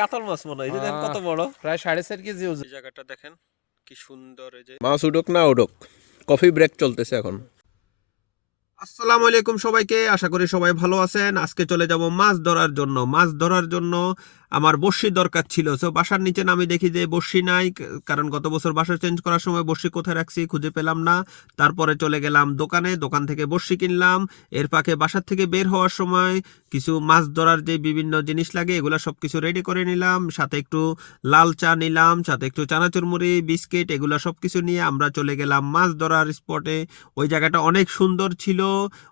কাতল মাছ মনে হয় দেখেন কত বড়। প্রায় সাড়ে চার কেজি ওজন। এই জায়গাটা দেখেন কি সুন্দর এই যে। মাছ উডুক না উডুক কফি ব্রেক চলতেছে এখন। আসসালামু আলাইকুম সবাইকে আশা করি সবাই ভালো আছেন। আজকে চলে যাব মাছ ধরার জন্য। মাছ ধরার জন্য আমার বর্ষি দরকার ছিল। সো বাসার নিচে নামে দেখি যে বর্ষি নাই কারণ গত বছর বাসা চেঞ্জ করার সময় বর্ষি কোথায় রাখছি খুঁজে পেলাম না। তারপরে চলে গেলাম দোকানে, দোকান থেকে বর্ষি কিনলাম। এর পাকে বাসার থেকে বের হওয়ার সময় কিছু মাছ ধরার যে বিভিন্ন জিনিস লাগে, এগুলো সব কিছু রেডি করে নিলাম। সাথে একটু লাল চা নিলাম, সাথে একটু চানাচুর মুড়ি, বিস্কিট, এগুলো সব কিছু নিয়ে আমরা চলে গেলাম মাছ ধরার স্পটে ওই জায়গাটা অনেক সুন্দর ছিল,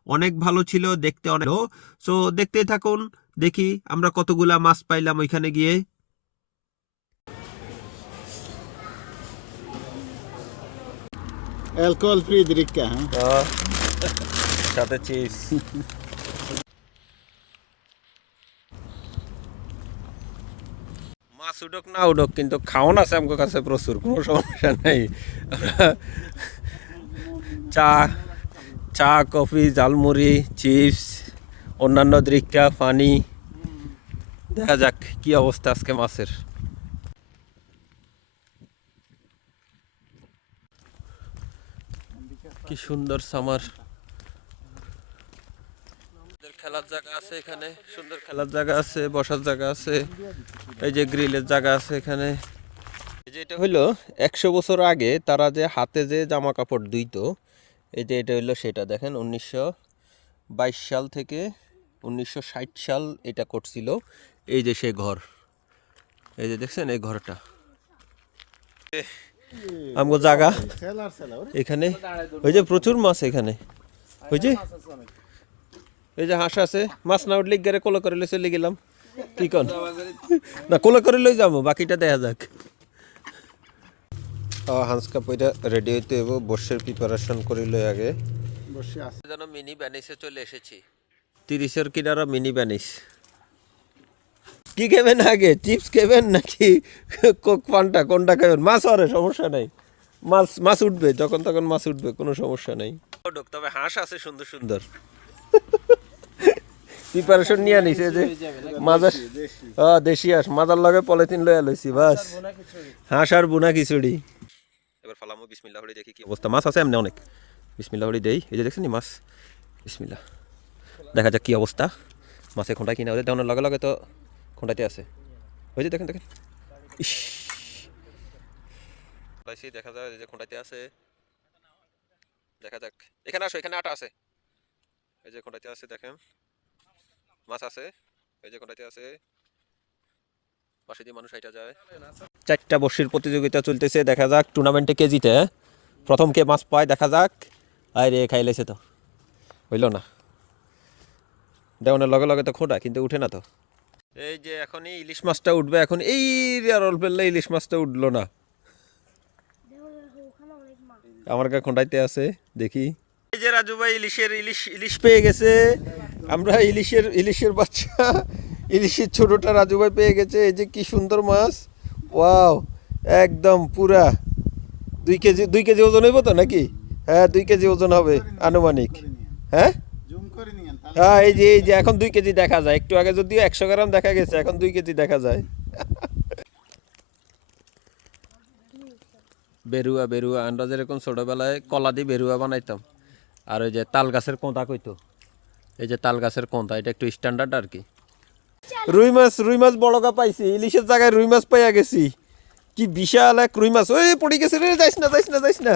অনেক ভালো ছিল, দেখতে অনেক সো দেখতেই থাকুন দেখি আমরা কতগুলা মাছ পাইলাম ওইখানে গিয়ে Alkoholfri dricka. Huh? সাথে চিপস মাছ উডক না উডক কিন্তু খাওয়ান আছে আমার কাছে প্রচুর কোনো সমস্যা নাই চা চা কফি ঝালমুড়ি চিপস অন্যান্য দৃক্ষা, পানি, দেখা যাক কি অবস্থা আজকে মাছের। কি সুন্দর সামার। খেলার জায়গা আছে এখানে, সুন্দর খেলার জায়গা আছে, বসার জায়গা আছে, এই যে গ্রিলের জায়গা আছে এখানে। যে এটা হইল একশো বছর আগে তারা যে হাতে যে জামা কাপড় ধুইতো এই যে এটা হইল সেটা, দেখেন, উনিশশো বাইশ সাল থেকে উনিশশো ষাট সাল এটা করছিল। এই যে সে ঘর। এই যে দেখছেন এই ঘরটা। আমগো জায়গা seller. এখানে। ওই যে প্রচুর মাছ এখানে। ওই যে। এই যে হাঁস আছে। মাছ না উঠলে গেলে কোলো করে লই চলে গেলাম। কি কন? না কোলো করে লই যাব বাকিটা দেখা যাক। হাঁস কাপ ওইটা রেডি হইতে হইব। বর্ষের প্রিপারেশন করি লই আগে যেন মিনি ব্যানিসে চলে এসেছি। তিরিশের কিনারা মিনি ব্যানিস কি খাবেন আগে? চিপস খাবেন নাকি কোক পানটা কোনটা খাবেন? মাছ আরে সমস্যা নাই। মাছ মাছ উঠবে যখন তখন মাছ উঠবে কোনো সমস্যা নাই। তবে হাঁস আছে সুন্দর সুন্দর। প্রিপারেশন নিয়ে নিছে যে মাজার হ্যাঁ দেশি হাঁস। মাজার লগে পলিথিন লইয়া লইছি বাস। হাঁস আর বুনা খিচুড়ি। এবার ফালামো বিসমিল্লাহ দেখি কি অবস্থা। মাছ আছে এমনি অনেক। বিসমিল্লাহ দেই। এই যে দেখছেন মাছ? বিসমিল্লাহ। দেখা যাক কি অবস্থা। মাছে খোঁটা কিনা ওদের দেওয়ানোর লগে লগে তো খোঁটাতে আছে। ওই দেখেন দেখেন। ইস। দেখা যায় যে খোঁটাতে আছে। দেখা যাক। এখানে আসো, এখানে আটা আছে। এই যে খোঁটাতে আছে, দেখেন। মাছ আছে। এই যে খোঁটাতে আছে। পাশে দিয়ে মানুষ হাইটা যায়। চারটা বর্ষির প্রতিযোগিতা চলতেছে, দেখা যাক টুর্নামেন্টে কে জিতে? প্রথম কে মাছ পায়, দেখা যাক। আয় রে খাইলেছে তো। হইল না। দেওয়ানের লগে লগে তো খোঁটা কিন্তু উঠে না তো। এই যে এখন এই ইলিশ মাছটা উঠবে, এখন এই আর অল্প ইলিশ মাছটা উঠল না। আমার গা খোঁটাইতে আছে, দেখি। এই যে রাজু ভাই, ইলিশের ইলিশ ইলিশ পেয়ে গেছে। আমরা ইলিশের ইলিশের বাচ্চা, ইলিশের ছোটটা রাজু ভাই পেয়ে গেছে। এই যে কি সুন্দর মাছ। ওয়াও, একদম পুরা। দুই কেজি দুই কেজি ওজন হইব তো নাকি? হ্যাঁ দুই কেজি ওজন হবে, আনুমানিক। হ্যাঁ জুম করে নিয়েন তাহলে হ্যাঁ এই যে এই যে এখন দুই কেজি দেখা যায়। একটু আগে যদিও একশো গ্রাম দেখা গেছে এখন দুই কেজি দেখা যায়। বেরুয়া বেরুয়া। আমরা যেরকম ছোটবেলায় কলা দিয়ে বেরুয়া বানাইতাম আর ওই যে তাল গাছের কোঁতা কইতো এই যে তাল গাছের কোঁতা এটা একটু স্ট্যান্ডার্ড আর কি। রুই মাছ রুই মাছ বড়কা পাইছি ইলিশের জায়গায় রুই মাছ পাইয়া গেছি। কি বিশাল এক রুই মাছ। ওই পড়ে গেছে রে যাইস না যাইস না যাইস না।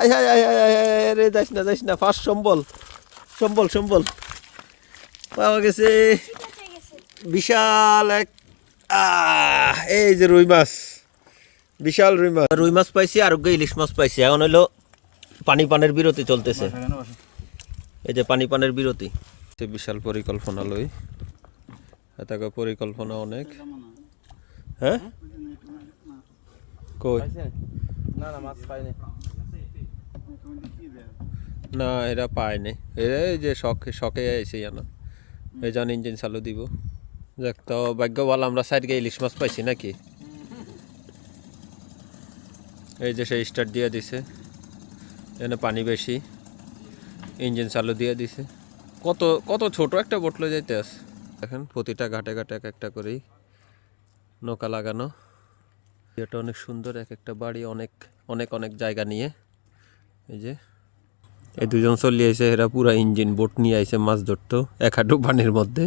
আই হাই আই হাই আই হাই রে যাইস না যাইস না। ফার্স্ট সম্বল সম্বল সম্বল। পাওয়া গেছে। বিশাল এক এই যে রুই মাছ। বিশাল রুই মাছ। রুই মাছ পাইছি আর ইলিশ মাছ পাইছি। এখন হলো পানি পানের বিরতি চলতেছে। এই যে পানি পানের বিরতি। সে বিশাল পরিকল্পনা লই। এটাকে পরিকল্পনা অনেক। হ্যাঁ? কই? না না মাছ পাইনি। না এরা পায়নি। এরা এই যে শখে শখে আইছে জানো? এই জন ইঞ্জিন চালু দিব। দেখ, তো ভাগ্য বল আমরা সাইড গিয়ে ইলিশ মাছ পাইছি নাকি? এই যে সেই স্টার্ট দিয়ে দিছে। এখানে পানি বেশি, ইঞ্জিন চালু দিয়ে দিছে। কত কত ছোট একটা বোটলে যাইতে আস দেখেন, প্রতিটা ঘাটে ঘাটে এক একটা করেই নৌকা লাগানো। এটা অনেক সুন্দর, এক একটা বাড়ি অনেক অনেক অনেক জায়গা নিয়ে। এই যে এই দুজন চলি আইছে, এরা পুরা ইঞ্জিন, বোট নিয়ে আইছে মাছ ধরতো, এক হাঁটু পানির মধ্যে।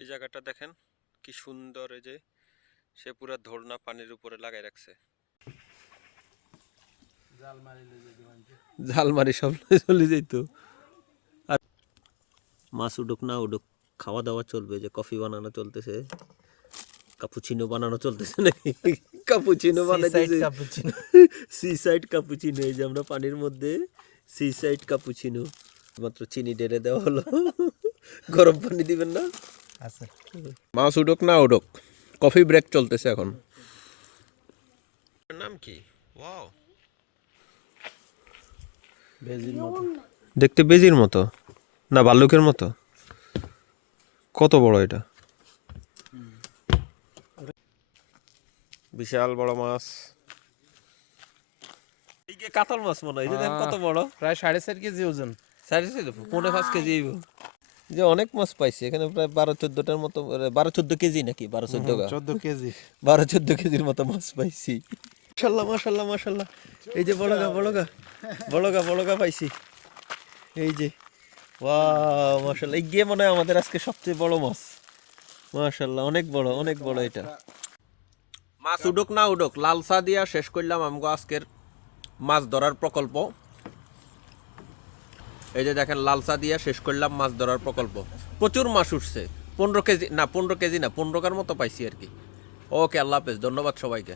এই জায়গাটা দেখেন, কি সুন্দর এই যে, সে পুরা ধরনা পানির উপরে লাগাই রাখছে। জাল মারি সব চলে যেত আর মাছ উডুক না উডুক, খাওয়া দাওয়া চলবে, যে কফি বানানো চলতেছে। কাপুচিনো বানানো চলতেছে নাকি? কাপুচিনো বানাইতেছে। কাপুচিনো সি সাইড কাপুচিনো এই যে আমরা পানির মধ্যে সি সাইড কাপুচিনো মাত্র চিনি ঢেলে দেওয়া হলো। গরম পানি দিবেন না? আছে মাছ উডুক না উডুক কফি ব্রেক চলতেছে এখন। নাম কি? ওয়াও বেজির মতো। দেখতে বেজির মতো? না ভাল্লুকের মতো? কত বড় এটা? বিশাল বড় মাছ। এই যে কাতল মাছ মনে হয় দেখেন কত বড়। প্রায় সাড়ে চার কেজি ওজন। সাড়ে ছয় পনেরো পাঁচ কেজি যে অনেক মাছ পাইছি এখানে প্রায় বারো চোদ্দটার মতো বারো চোদ্দ কেজি নাকি? বারো চোদ্দ চোদ্দ কেজি। বারো চোদ্দ কেজির মতো মাছ পাইছি। মাশাল্লাহ মাশাল্লাহ মাশাল্লাহ। এই যে বড় গা বড় গা বড় গা বড় গা পাইছি। এই যে ওয়াও মাশাল্লাহ। এই গিয়ে মনে হয় আমাদের আজকে সবচেয়ে বড় মাছ। মাশাল্লাহ অনেক বড় অনেক বড় এটা। মাছ উডুক না উডুক লালসা দিয়া শেষ করলাম আমগো আজকের মাছ ধরার প্রকল্প। এই যে দেখেন লালসা দিয়া শেষ করলাম মাছ ধরার প্রকল্প। প্রচুর মাছ উঠছে। পনেরো কেজি, না, পনেরো কেজি না পনেরো কার মতো পাইছি আর কি। ওকে, আল্লাহ হাফেজ, ধন্যবাদ সবাইকে।